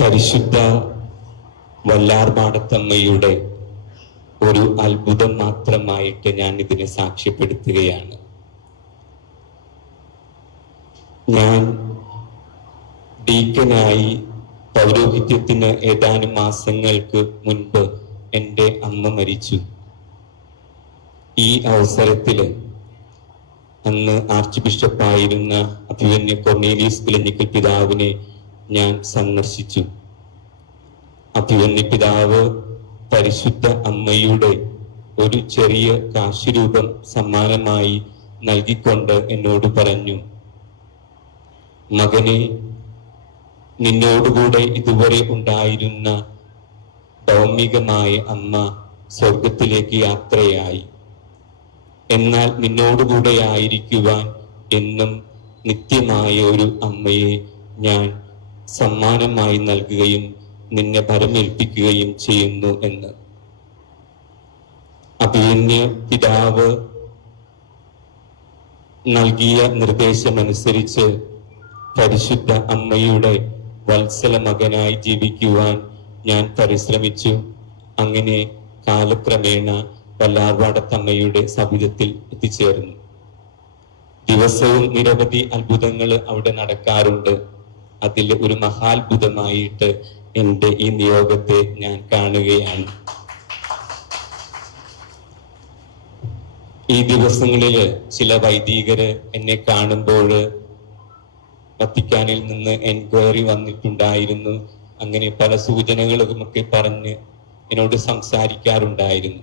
പരിശുദ്ധ വല്ലാർപാടത്തമ്മയുടെ ഒരു അത്ഭുതം മാത്രമായിട്ട് ഞാൻ ഇതിനെ സാക്ഷ്യപ്പെടുത്തുകയാണ്. ഞാൻ ഡീക്കനായി പൗരോഹിത്യത്തിന് ഏതാനും മാസങ്ങൾക്ക് മുൻപ് എന്റെ അമ്മ മരിച്ചു. ഈ അവസരത്തിൽ അന്ന് ആർച്ച് ബിഷപ്പായിരുന്ന അഭിമന്യ കൊർണേലിയസ് പിലഞ്ഞിക്കൽ പിതാവിനെ ഞാൻ സന്ദർശിച്ചു. അഭിവന്യ പിതാവ് പരിശുദ്ധ അമ്മയുടെ ഒരു ചെറിയ കാശുരൂപം സമ്മാനമായി നൽകിക്കൊണ്ട് എന്നോട് പറഞ്ഞു മകനെ നിന്നോടുകൂടെ ഇതുവരെ ഉണ്ടായിരുന്ന ഭൗമികമായ അമ്മ സ്വർഗത്തിലേക്ക് യാത്രയായി. എന്നാൽ നിന്നോടുകൂടെ ആയിരിക്കുവാൻ എന്നും നിത്യമായ ഒരു അമ്മയെ ഞാൻ സമ്മാനമായി നൽകുകയും നിന്നെ ഭരമേൽപ്പിക്കുകയും ചെയ്യുന്നു എന്ന്. അഭിയന്യ പിതാവ് നൽകിയ നിർദ്ദേശമനുസരിച്ച് പരിശുദ്ധ അമ്മയുടെ വത്സല മകനായി ജീവിക്കുവാൻ ഞാൻ പരിശ്രമിച്ചു. അങ്ങനെ കാലക്രമേണ വല്ലാർവാടത്തമ്മയുടെ സവിധത്തിൽ എത്തിച്ചേർന്നു. ദിവസവും നിരവധി അത്ഭുതങ്ങൾ അവിടെ നടക്കാറുണ്ട്. അതിൽ ഒരു മഹാത്ഭുതമായിട്ട് എന്റെ ഈ നിയോഗത്തെ ഞാൻ കാണുകയാണ്. ഈ ദിവസങ്ങളിൽ ചില വൈദികര് എന്നെ കാണുമ്പോൾ വത്തിക്കാനിൽ നിന്ന് എൻക്വയറി വന്നിട്ടുണ്ടായിരുന്നു. അങ്ങനെ പല സൂചനകളുമൊക്കെ പറഞ്ഞ് എന്നോട് സംസാരിക്കാറുണ്ടായിരുന്നു.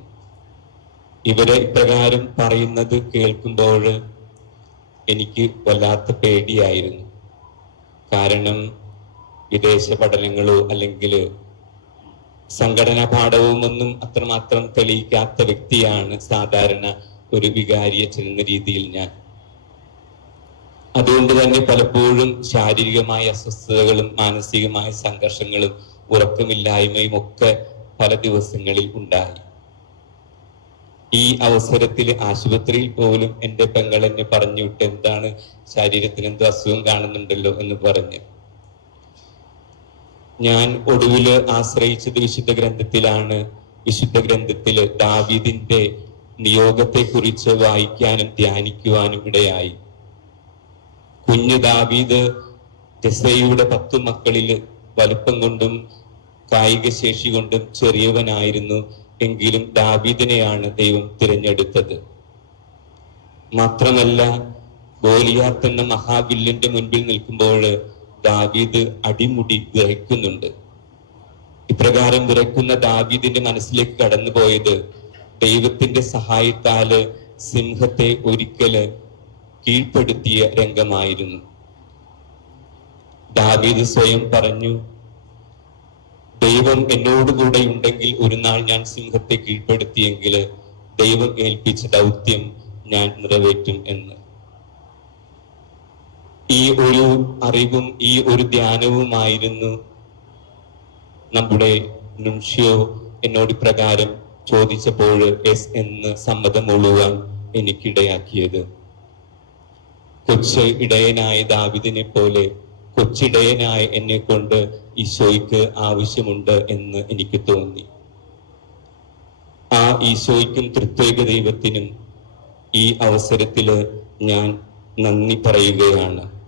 ഇവരെ ഇപ്രകാരം പറയുന്നത് കേൾക്കുമ്പോൾ എനിക്ക് വല്ലാത്ത പേടിയായിരുന്നു. കാരണം വിദേശ പഠനങ്ങളോ അല്ലെങ്കിൽ സംഘടനാ പാഠവുമൊന്നും അത്രമാത്രം തെളിയിക്കാത്ത വ്യക്തിയാണ് സാധാരണ ഒരു വികാരിയെ ചെന്ന രീതിയിൽ ഞാൻ. അതുകൊണ്ട് തന്നെ പലപ്പോഴും ശാരീരികമായ അസ്വസ്ഥതകളും മാനസികമായ സംഘർഷങ്ങളും ഉറക്കമില്ലായ്മയും ഒക്കെ പല ദിവസങ്ങളിൽ ഉണ്ടായി. ഈ അവസരത്തിൽ ആശുപത്രിയിൽ പോലും എന്റെ പെങ്ങൾ എന്നെ പറഞ്ഞു വിട്ട് എന്താണ് ശരീരത്തിന് എന്തോ അസുഖം കാണുന്നുണ്ടല്ലോ എന്ന് പറഞ്ഞ്. ഞാൻ ഒടുവിൽ ആശ്രയിച്ചത് വിശുദ്ധ ഗ്രന്ഥത്തിലാണ്. വിശുദ്ധ ഗ്രന്ഥത്തിൽ ദാവീദിന്റെ നിയോഗത്തെ കുറിച്ച് വായിക്കാനും ധ്യാനിക്കുവാനും ഇടയായി. കുഞ്ഞു ദാവീദ് ജസയുടെ പത്തു മക്കളിൽ വലുപ്പം കൊണ്ടും കായിക ശേഷി കൊണ്ടും ചെറിയവനായിരുന്നു. എങ്കിലും ദാവീദിനെയാണ് ദൈവം തിരഞ്ഞെടുത്തത്. മാത്രമല്ല ഗോലിയാത്ത് എന്ന മഹാവില്ലിന്റെ മുൻപിൽ നിൽക്കുമ്പോൾ ദാവീദ് അടിമുടി വിറയ്ക്കുന്നുണ്ട്. ഇപ്രകാരം വിറയ്ക്കുന്ന ദാവീദിന്റെ മനസ്സിലേക്ക് കടന്നുപോയത് ദൈവത്തിന്റെ സഹായത്താൽ സിംഹത്തെ ഒരിക്കൽ കീഴ്പ്പെടുത്തിയ രംഗമായിരുന്നു. ദാവീദ് സ്വയം പറഞ്ഞു ദൈവം എന്നോട് കൂടെ ഉണ്ടെങ്കിൽ ഒരു നാൾ ഞാൻ സിംഹത്തെ കീഴ്പ്പെടുത്തിയെങ്കിൽ ദൈവം ഏൽപ്പിച്ച ദൗത്യം ഞാൻ നിറവേറ്റും എന്ന്. ഈ ഒരു അറിവും ഈ ഒരു ധ്യാനവുമായിരുന്നു നമ്മുടെ നുൻഷ്യോ എന്നോട് പ്രകാരം ചോദിച്ചപ്പോൾ എസ് എന്ന് സമ്മതം ഒഴുകാൻ എനിക്കിടയാക്കിയത്. കൊച്ചു ഇടയനായ ദാവിദിനെ പോലെ കൊച്ചിടയനായ എന്നെ കൊണ്ട് ഈശോയ്ക്ക് ആവശ്യമുണ്ട് എന്ന് എനിക്ക് തോന്നി. ആ ഈശോയ്ക്കും തൃത്വേക ദൈവത്തിനും ഈ അവസരത്തിൽ ഞാൻ നന്ദി പറയുകയാണ്.